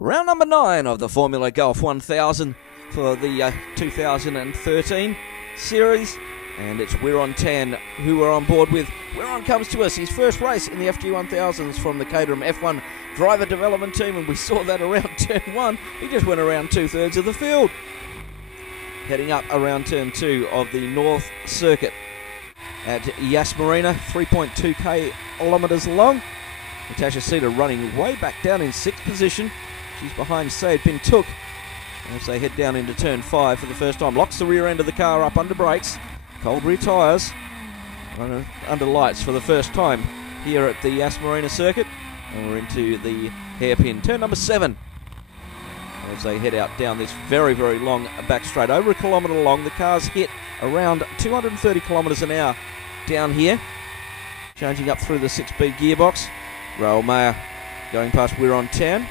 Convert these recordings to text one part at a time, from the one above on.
Round number 9 of the Formula Golf 1000 for the 2013 series. And it's We're On Tan who we're on board with. We're On comes to us, his first race in the FG 1000s from the Caterham F1 driver development team, and we saw that around turn 1. He just went around 2/3 of the field. Heading up around turn 2 of the North Circuit at Yas Marina, 3.2 kilometres long. Natasha Sita running way back down in 6th position. She's behind Sayed Bin Took as they head down into turn 5 for the first time. Locks the rear end of the car up under brakes. Cold rear tyres under lights for the first time here at the Yas Marina circuit. And we're into the hairpin. Turn number 7 as they head out down this very, very long back straight. Over a kilometre long. The car's hit around 230 kilometres an hour down here. Changing up through the 6-speed gearbox. Raoul Mayer going past We're On Tan.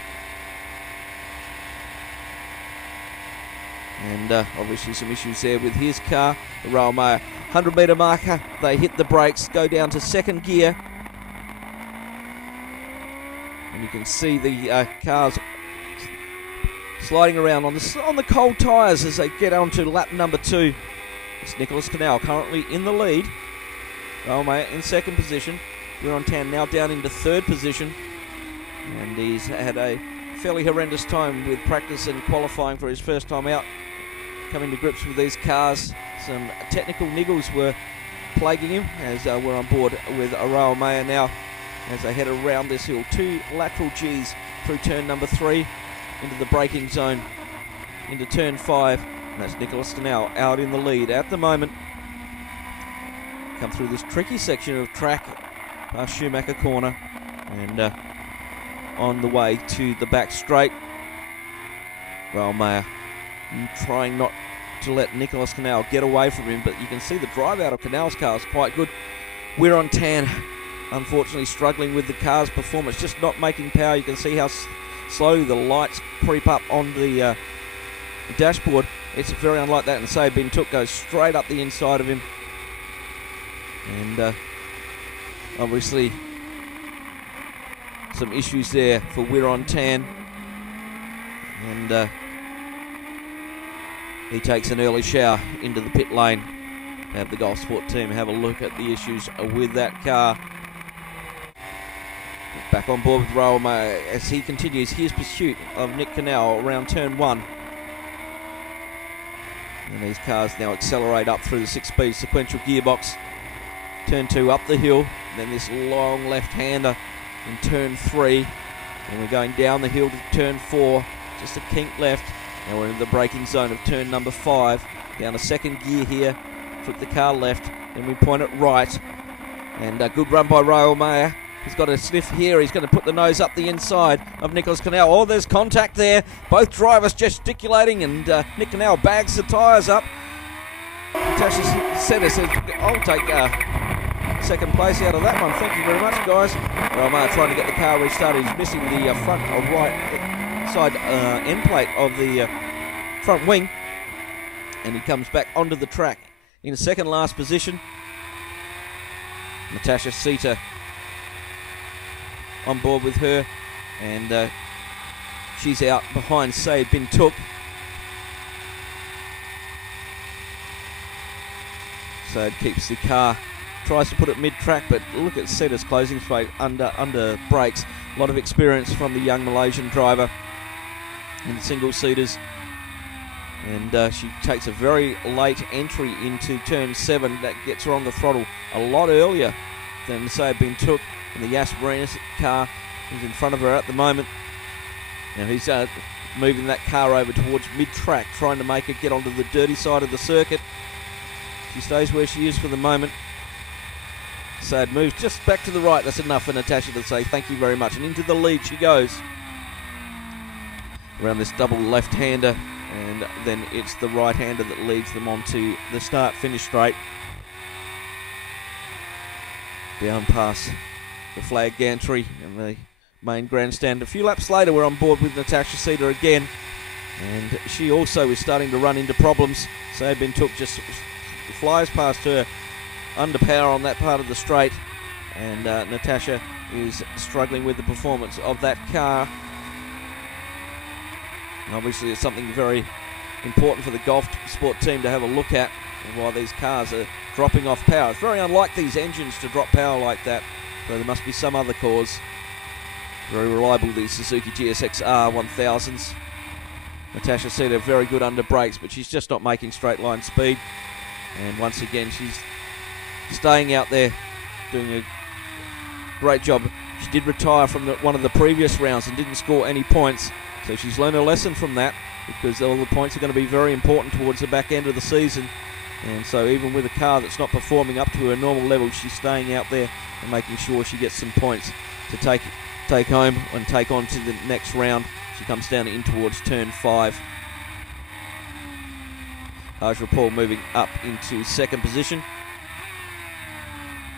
And obviously some issues there with his car, the Raoul Mayer. 100 metre marker, they hit the brakes, go down to second gear. And you can see the cars sliding around on the cold tyres as they get onto lap number 2. It's Nicholas Canal currently in the lead. Raoul Mayer in second position. We're On Tan now down into third position. And he's had a fairly horrendous time with practice and qualifying for his first time out. Coming to grips with these cars. Some technical niggles were plaguing him as we're on board with Raoul Mayer now as they head around this hill. 2 lateral Gs through turn number 3 into the braking zone into turn 5. And that's Nicholas Canal out in the lead at the moment. Come through this tricky section of track past Schumacher Corner and on the way to the back straight. Raoul Mayer trying not to let Nicholas Canal get away from him, but you can see the drive out of Canal's car is quite good. We're On Tan unfortunately struggling with the car's performance, just not making power. You can see how slowly the lights creep up on the dashboard. It's very unlike that, and Sayed Bin Took goes straight up the inside of him. And obviously some issues there for We're On Tan. And he takes an early shower into the pit lane to have the Golf Sport team have a look at the issues with that car. Back on board with Raoul Mayer as he continues his pursuit of Nick Canal around turn 1. And these cars now accelerate up through the 6-speed sequential gearbox. Turn 2 up the hill, then this long left-hander in turn 3. And we're going down the hill to turn 4, just a kink left. Now we're in the braking zone of turn number 5. Down to second gear here, flip the car left, then we point it right. And a good run by Raoul Mayer. He's got a sniff here. He's going to put the nose up the inside of Nicholas Canal. Oh, there's contact there. Both drivers gesticulating, and Nick Canal bags the tyres up. Natasha Sita says, I'll take second place out of that one. Thank you very much, guys. Raoul Mayer trying to get the car restarted. He's missing the front or right side end plate of the front wing. And he comes back onto the track in second last position. Natasha Sita on board with her, and she's out behind Sayed Bin Took. Sayed keeps the car, tries to put it mid-track, but look at Sita's closing straight under brakes. A lot of experience from the young Malaysian driver in single-seaters. And she takes a very late entry into turn 7. That gets her on the throttle a lot earlier than Sayed Bin Took. And the Yas Marina car is in front of her at the moment. Now he's moving that car over towards mid-track, trying to make her get onto the dirty side of the circuit. She stays where she is for the moment. Sayed moves just back to the right. That's enough for Natasha to say thank you very much. And into the lead she goes. Around this double left-hander. And then it's the right-hander that leads them onto the start-finish straight. Down past the flag gantry and the main grandstand. A few laps later, we're on board with Natasha Sita again. And she also is starting to run into problems. Sayed Bin Took just flies past her under power on that part of the straight. And Natasha is struggling with the performance of that car. And obviously it's something very important for the golf sport team to have a look at while these cars are dropping off power. It's very unlike these engines to drop power like that, so there must be some other cause. Very reliable, these Suzuki GSX R1000s. Natasha Sita very good under brakes, but she's just not making straight line speed. And once again, she's staying out there, doing a great job. She did retire from one of the previous rounds and didn't score any points, so she's learned a lesson from that, because all the points are going to be very important towards the back end of the season. And so even with a car that's not performing up to her normal level, she's staying out there and making sure she gets some points to take home and take on to the next round. She comes down in towards turn 5. Aja Paul moving up into second position.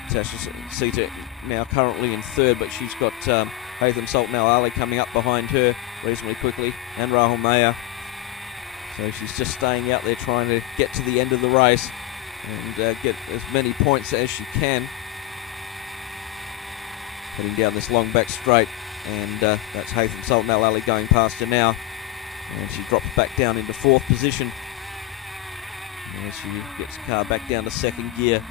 Natasha Sita now currently in third, but she's got Haitham Sultan Al Ali coming up behind her reasonably quickly, and Rahul Mayer. So she's just staying out there trying to get to the end of the race and get as many points as she can. Heading down this long back straight, and that's Haitham Sultan Al Ali going past her now. And she drops back down into fourth position. And she gets the car back down to second gear.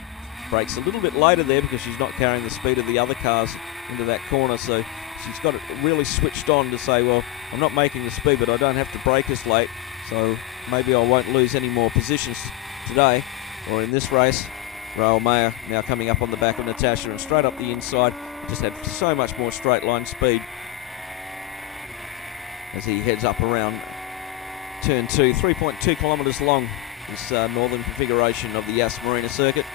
Brakes a little bit later there because she's not carrying the speed of the other cars into that corner, so she's got it really switched on to say, well, I'm not making the speed, but I don't have to brake as late, so maybe I won't lose any more positions today or in this race. Rahul Mayer now coming up on the back of Natasha and straight up the inside. Just had so much more straight line speed as he heads up around turn 2. 3.2 kilometres long, this northern configuration of the Yas Marina circuit.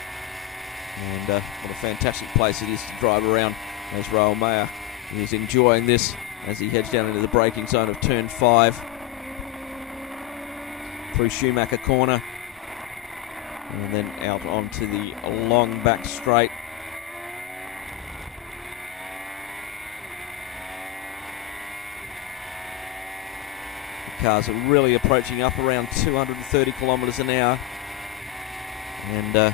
And what a fantastic place it is to drive around, as Rahul Mayer is enjoying this as he heads down into the braking zone of turn 5 through Schumacher Corner and then out onto the long back straight. The cars are really approaching up around 230 kilometres an hour, and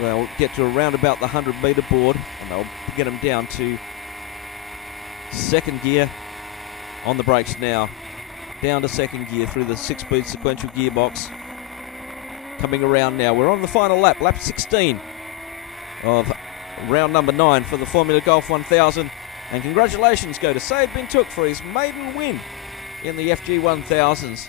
they'll get to around about the 100 metre board, and they'll get them down to second gear on the brakes now. Down to second gear through the 6-speed sequential gearbox. Coming around now. We're on the final lap, lap 16 of round number 9 for the Formula Golf 1000. And congratulations go to Sayed Bintuk for his maiden win in the FG 1000s.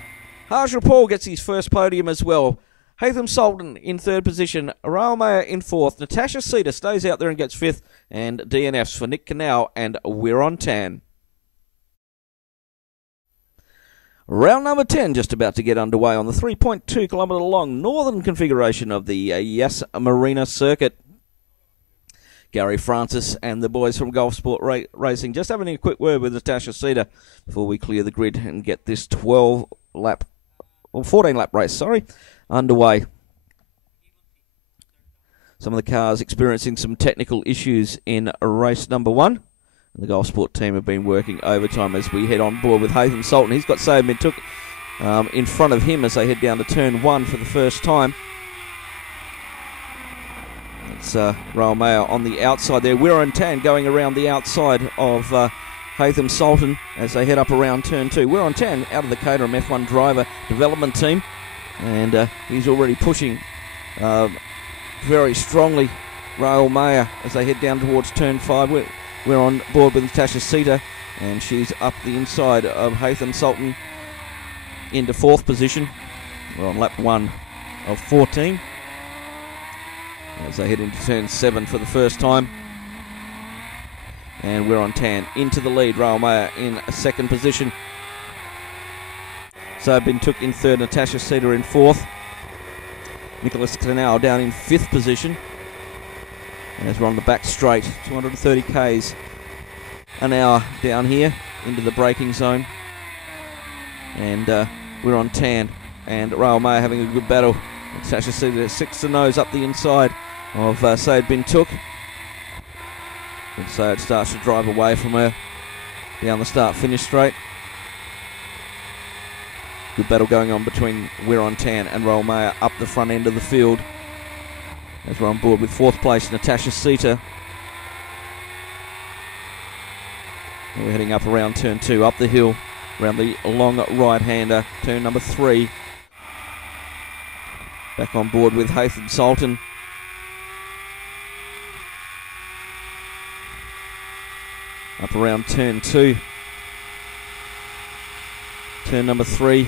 Aja Paul gets his first podium as well. Haitham Sultan in third position, Rahul Mayer in fourth, Natasha Sita stays out there and gets fifth, and DNFs for Nick Canal and We're on Tan. Round number 10 just about to get underway on the 3.2 kilometre long northern configuration of the Yas Marina circuit. Gary Francis and the boys from Golf Sport Racing just having a quick word with Natasha Sita before we clear the grid and get this 14 lap race, underway. Some of the cars experiencing some technical issues in race number 1. And the Golf Sport team have been working overtime as we head on board with Haitham Sultan. He's got Sayed Bintuk in front of him as they head down to turn 1 for the first time. It's Rahul Mayer on the outside there. We're on Tan going around the outside of Haitham Sultan as they head up around turn 2. We're on Tan out of the Caterham F1 driver development team. And he's already pushing very strongly Rahul Mayer as they head down towards turn 5. We're on board with Natasha Sita, and she's up the inside of Haitham Sultan into fourth position. We're on lap 1 of 14 as they head into turn 7 for the first time. And we're on Tan into the lead. Rahul Mayer in second position. So Bintuk in third, Natasha Sita in fourth. Nicholas Canal down in fifth position. As we're on the back straight, 230 k's an hour down here into the braking zone. And we're on Tan. And Rahul Mayer having a good battle. Natasha Sita 6 to nose up the inside of Sayed Bintuk. And Sayed starts to drive away from her down the start-finish straight. Good battle going on between We're on Tan and Rahul Mayer up the front end of the field. As we're on board with fourth place, Natasha Sita. We're heading up around turn 2, up the hill. around the long right-hander, turn number 3. Back on board with Hatham Sultan. Up around turn 2. Turn number 3.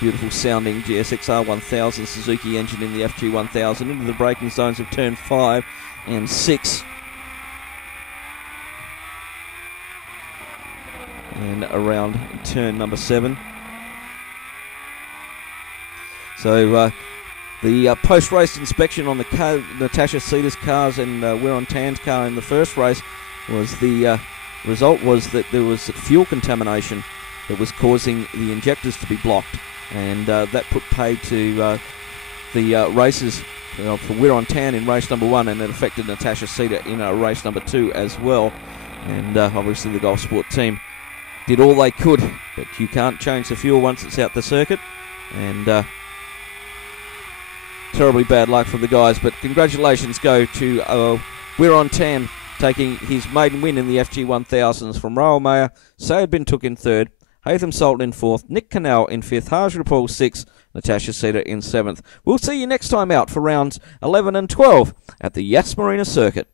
Beautiful sounding GSXR 1000 Suzuki engine in the FG 1000 into the braking zones of turn 5 and 6. And around turn number 7. So the post-race inspection on the Natasha Cedars cars and We're on Tan's car in the first race was the result was that there was fuel contamination that was causing the injectors to be blocked, and that put paid to the races for We're on Tan in race number 1, and it affected Natasha Cedar in race number 2 as well. And obviously the Golf Sport team did all they could, but you can't change the fuel once it's out the circuit, and terribly bad luck for the guys. But congratulations go to We're on Tan, taking his maiden win in the FG 1000s from Roel Mayer. Sayed Bin took in 3rd, Hatham Sultan in 4th, Nick Canal in 5th, Haj Rapul 6th, Natasha Cedar in 7th. We'll see you next time out for rounds 11 and 12 at the Yas Marina Circuit.